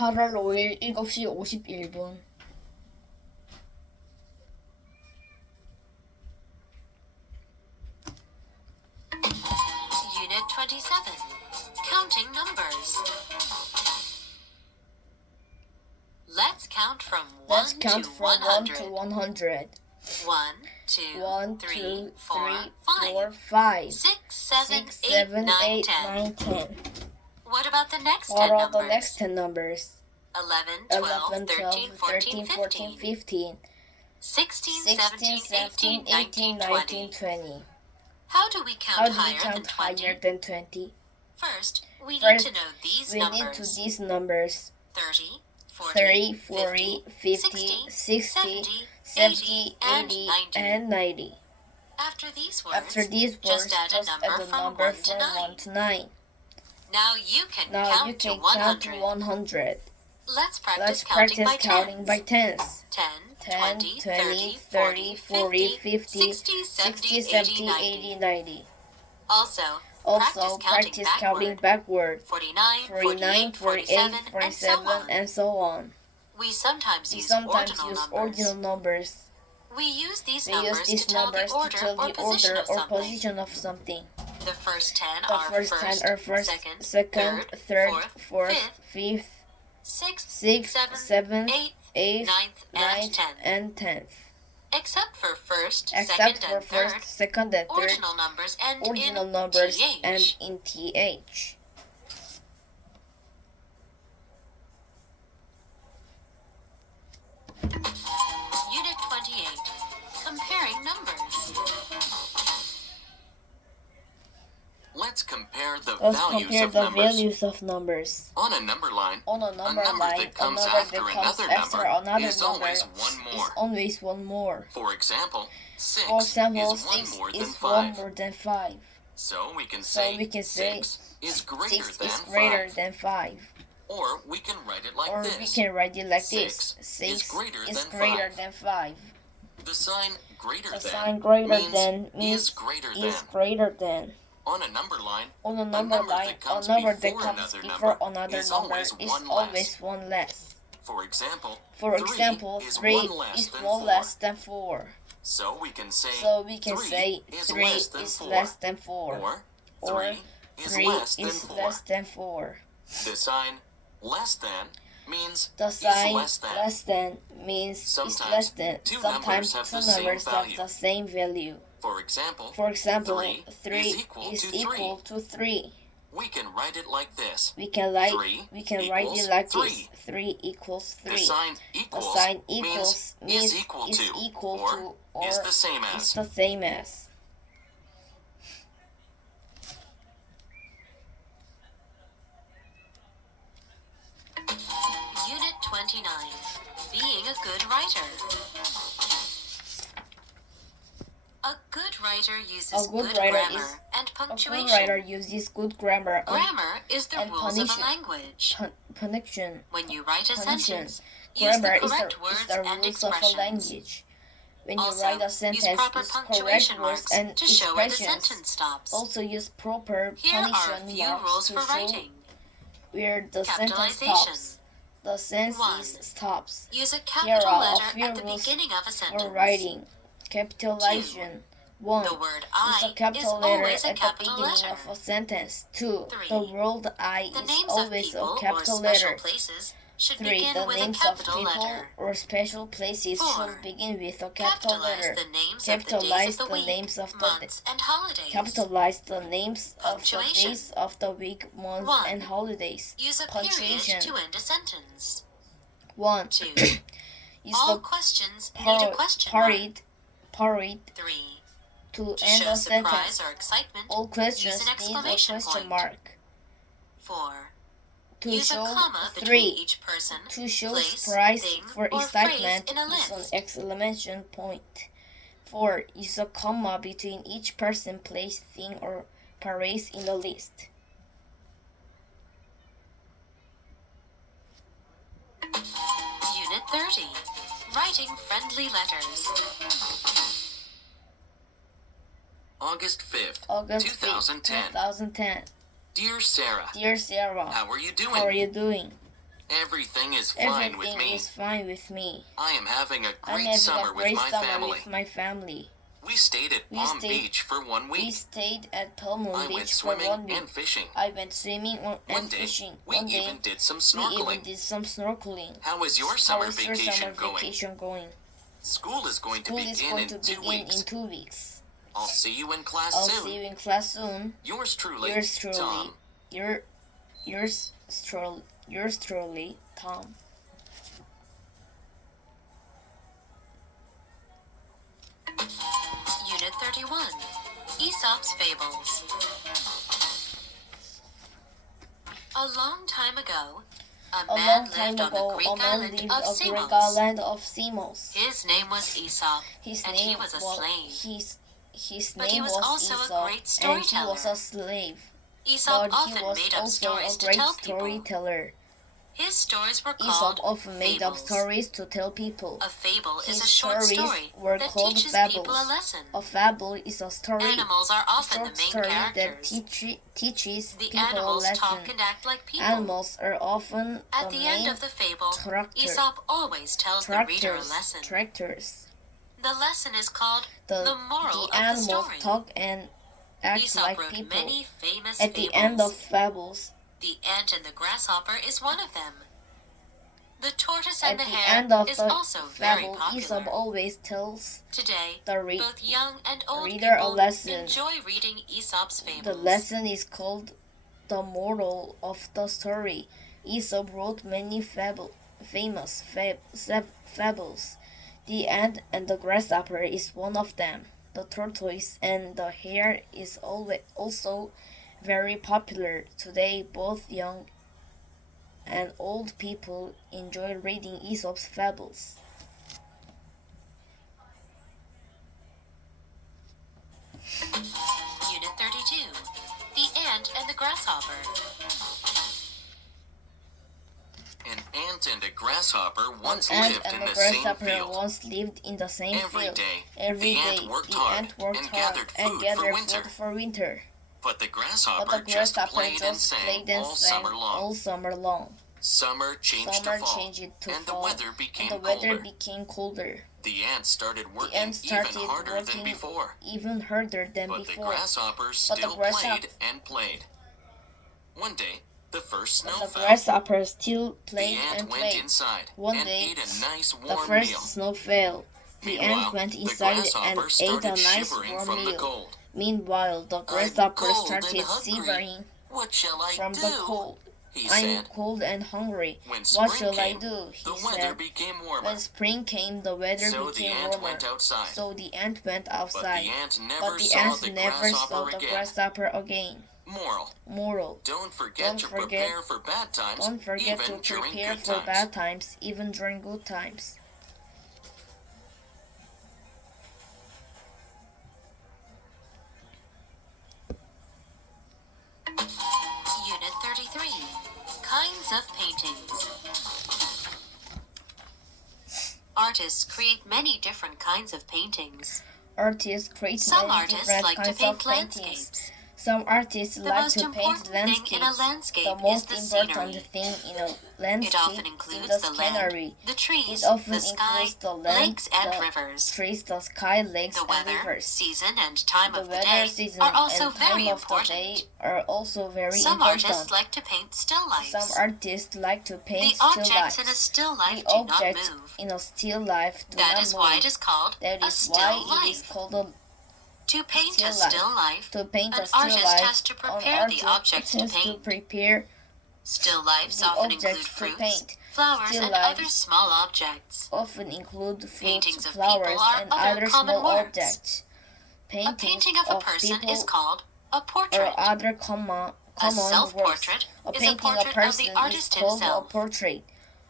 8월 5일 7시 51분. Unit 27. Counting numbers. Let's count from 1 to 100. 1, 2, 3, 4, 5, 6, 7, 8, 9, 10. What about the next 10 numbers? 11, 12, 13, 14, 15. 16, 17, 18, 19, 20. How do we count higher than 20? First, we need to know these numbers. 30, 40, 50, 60, 70, 80, and 90. After these words, just add a number from 1 to 9. Now you can count to 100. Let's practice counting by tens. 10, 20, 30, 40, 50, 60, 70, 80, 90. Also, practice counting backward. 49, 48, 47, and so on. We sometimes use ordinal numbers. We use these numbers to tell the order or position of something. The first 10 are first, second, third, fourth, fifth, sixth, seventh, eighth, ninth, and 10th. Except for first, second, and third, ordinal numbers end in th. Unit 28. Comparing numbers. Let's compare the values of numbers. On a number line, a number that comes after another number is always one more. For example, 6 is one more than 5. So we can say 6 is greater than 5. Or we can write it like this. 6 is greater than 5. The sign greater than means greater than. On a number line, a number that comes before another number is always one less. For example, 3 is one less than 4. So we can say 3 is less than 4. Or 3 is less than 4. 4. The sign less than means The sign is less than. Sometimes two numbers have the same value. For example, 3 is equal to 3. We can write it like this. We can write it like this. 3 equals 3. The sign equals means is equal to or is the same as. Unit 29. Being a good writer. A good writer uses good grammar and punctuation. A good writer uses good grammar. Grammar is the rules of a language. Punction. When you write a sentence, use the correct words and expressions. When you write a sentence, use proper punctuation marks and to show where the sentence stops. Also use proper Here are a punctuation few marks rules to for show writing. where the sentence Capitalization. stops. The sentence stops. Use a Here capital are a letter few at the rules beginning of a sentence. for writing. Capitalization. 1. The word Use I a capital is letter always a at the capital beginning letter. of a sentence. 2. 3. The word I The is names of always people a or capital special letter. places should 3. begin The with a names of capital people letter. or special places 4. should begin with a capital Capitalize letter. the names Capitalize of the the names days of of the the week, months, and holidays. Capitalize the names of the Punctuation. days of the week, months, 1. and holidays. Use a Punctuation. period to end a sentence. 1. 2. Use All the questions need a question mark. period 3. to To end show a surprise sentence. or excitement, All questions use an need a exclamation question point. mark. 4. To Use show a comma between 3. each person, To show place, surprise thing, for or excitement, phrase in a use an list. exclamation point. 4. Use a comma between each person, place, thing, or phrase in the list. Unit 30. Writing friendly letters. August 5th, August 2010. 2010. Dear Sarah, Dear Sarah, how are you doing? how are you doing? Everything is fine with me. Everything is fine with me. I am having a I'm great having summer a great with my summer family. with my family. We stayed at Palm Beach for 1 week. We stayed at Palm I went Beach for 1 swimming week. and fishing. I went swimming and fishing. We even did some snorkeling. How was your summer vacation going? School is going to begin in 2 weeks. I'll see you in class soon. Yours truly, Tom. Yours truly, Tom. Unit 31, Aesop's Fables. A long time ago, a man lived on the Greek island of Samos. His name was Aesop, and he was a slave. But he was also a great storyteller. And he was a slave. Aesop often made up stories to tell people. His stories were called Aesop often made up stories to tell people. A fable is a short story that teaches people a lesson. A fable is a story. Animals are often the main characters. That teaches the people animals a lesson. talk and act like people. Animals are often at the end of the fable. Aesop always tells the reader a lesson. The lesson is called the moral of the story. Animals talk and act Aesop like wrote people. Many famous at the end of fables. The ant and the grasshopper is one of them. The tortoise and at the the hare end of is the also very fable, popular. Aesop always tells Today, the both young and old reader people a lesson. enjoy reading Aesop's fables. The lesson is called the moral of the story. Aesop wrote many famous fables. The ant and the grasshopper is one of them. The tortoise and the hare is also very popular. Today, both young and old people enjoy reading Aesop's fables. Unit 32, The Ant and the Grasshopper. An ant and a grasshopper once lived in the same field. Every day, the ant worked hard and gathered food for winter. But the grasshopper just played and sang all summer long. Summer changed to fall, and the weather became colder. The ant started working even harder than before. But the grasshopper still played and played. One day, the first snow fell. The ant went inside and ate a nice warm meal. Snow fell. The ant went inside and ate a nice warm meal. Meanwhile, the grasshopper started shivering from the cold. I'm cold and hungry. What shall I do? He said. When spring came, the weather became warmer. So the ant went outside. But the ant never saw the grasshopper again. Moral. Don't forget to prepare for bad times, even during good times. Unit 33, Kinds of Paintings. Artists create many different kinds of paintings. Some artists like to paint landscapes. Some artists like to paint landscapes. The most important thing in a landscape it often includes is the scenery, land, the trees, the sky, lakes and rivers. Trees, the sky, lakes the weather, and rivers. Season and time of the day are also very important. Some artists like to paint still lifes. The objects in a still life do not move. That is why it is called a still life. To paint a still life, an artist has to prepare the objects to paint. Still lifes often include fruits, flowers, and other small objects. Paintings of people are other common words. A painting of a person is called a portrait. A self-portrait is a portrait of the artist himself.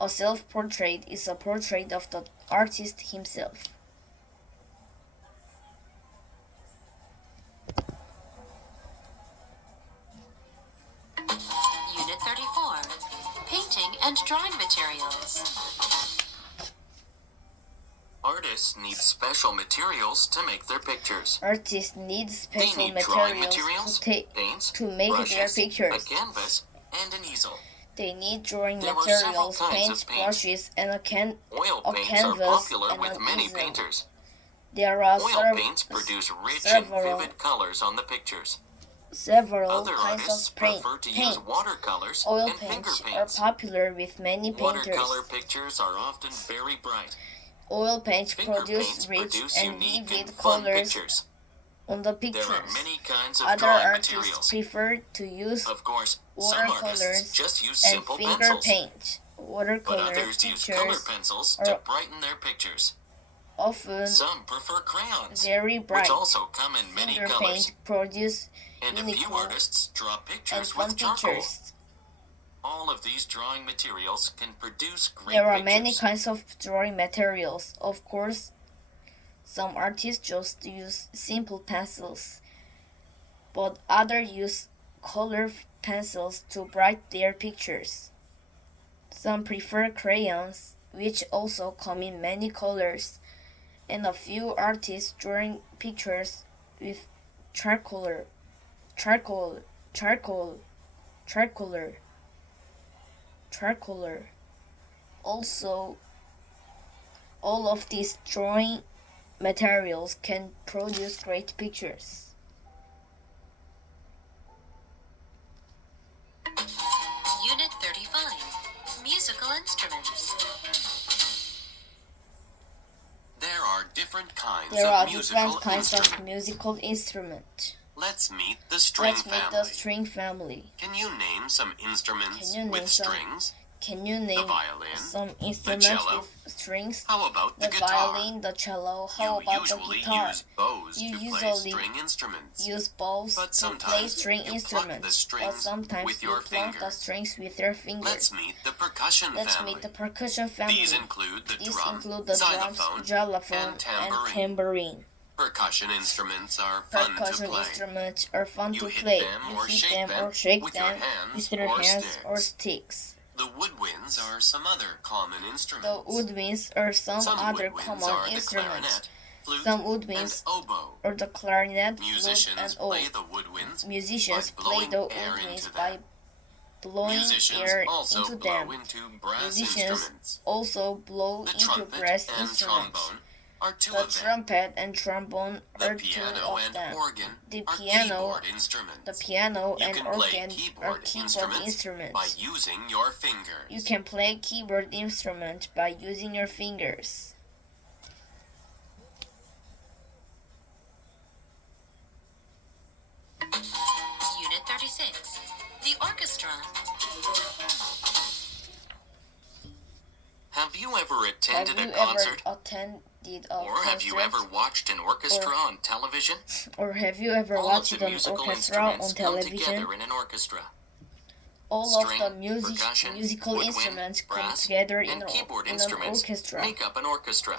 A self-portrait is a portrait of the artist himself. Unit 34, Painting and Drawing Materials. Artists need special materials to make their pictures. Artists need special materials to paints, make brushes, their pictures. A canvas, and an easel. They need drawing materials, paints, brushes, and a canvas are popular with many painters. There are Oil paints produce rich and vivid colors on the pictures. Several kinds of prefer to use watercolors Oil and finger paints paints. are popular with many painters. Watercolor pictures are often very bright. Oil paints produce rich and vivid colors pictures. On the pictures. There are many kinds of Other drawing artists materials. prefer to use Of course, watercolors just use and simple finger pencils. paint. But Watercolor others use color pictures pencils to brighten their pictures. often Some prefer crayons, very bright. which also come in many Finger colors. paint produce And a few artists draw and pictures fun with charcoal. pictures. All of these drawing materials can produce great There are pictures. many kinds of drawing materials. Of course, some artists just use simple pencils, but others use color pencils to brighten their pictures. Some prefer crayons, which also come in many colors, and a few artists drawing pictures with charcoal. Also, all of these drawing materials can produce great pictures. Unit 35. Musical instruments. There are different kinds There are of different kinds of musical instruments. Let's meet the string Let's meet family. the string family. Can you name some instruments Can you with name some- strings? Can you The name violin, some instruments cello. with strings? How about the The guitar? violin, the cello. How You about the usually guitar? use bows You to play usually string instruments. Use bows But to play sometimes string you pluck the instruments, but strings sometimes with you your pluck the finger. strings with your fingers. Let's meet the percussion Let's family. meet the percussion family. These include the These drum, include the drums, xylophone, xylophone, and tambourine. tambourine. Percussion instruments are fun to Percussion play. instruments are fun You to hit play. them You or hit shake them them or shake with your them hands with your or hands sticks. or sticks. The woodwinds are some other common instruments. The woodwinds are some other woodwinds common are the instruments. clarinet, flute, Some and woodwinds oboe. are the clarinet, flute, Musicians and play oud. the woodwinds Musicians by play blowing the air woodwinds into by them. blowing Musicians air also into blow them. into brass Musicians instruments. also blow The into trumpet brass and instruments. trombone are two The of them. trumpet and trombone The are two piano of and them. organ The are piano, keyboard instruments. the piano You and can play organ are keyboard keyboard instruments instruments. by using your fingers. You can play keyboard instrument by using your fingers. Unit 36. The orchestra. Have you ever Have attended you a ever concert? attended a Or have you concert? ever watched an orchestra on television? Or have you ever All of watched the an musical orchestra on instruments come television? together in an orchestra. All of String, the percussion, musical woodwind, instruments come brass, together and keyboard in an instruments orchestra. make up an orchestra.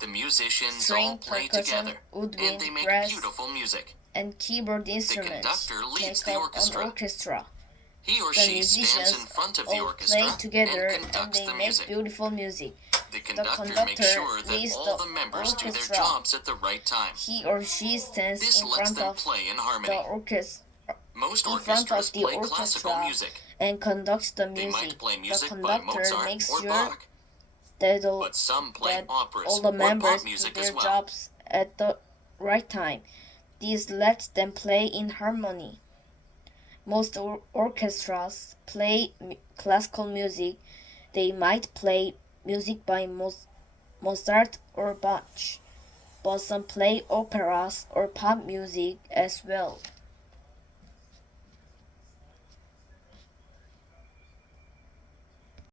The musicians String, all play percussion, together, woodwind, and they make brass, beautiful music. and keyboard instruments conductor leads make the up orchestra. an orchestra. He or The she stands musicians in front of the all orchestra play together and and conducts they the make music. beautiful music. The conductor makes conductor sure that leads all the the members do their orchestra. jobs at the right time. He or she stands This in lets front them of play in the harmony. orchestra Most in front orchestras of the play classical orchestra music. and conducts the They music. might play The music by conductor Mozart makes or sure Bach, that but some play that operas all the or members pop do music their as well. jobs at the right time. This lets them play in harmony. Most orchestras play classical music. They might play music by Mozart or Bach, but some play operas or pop music as well.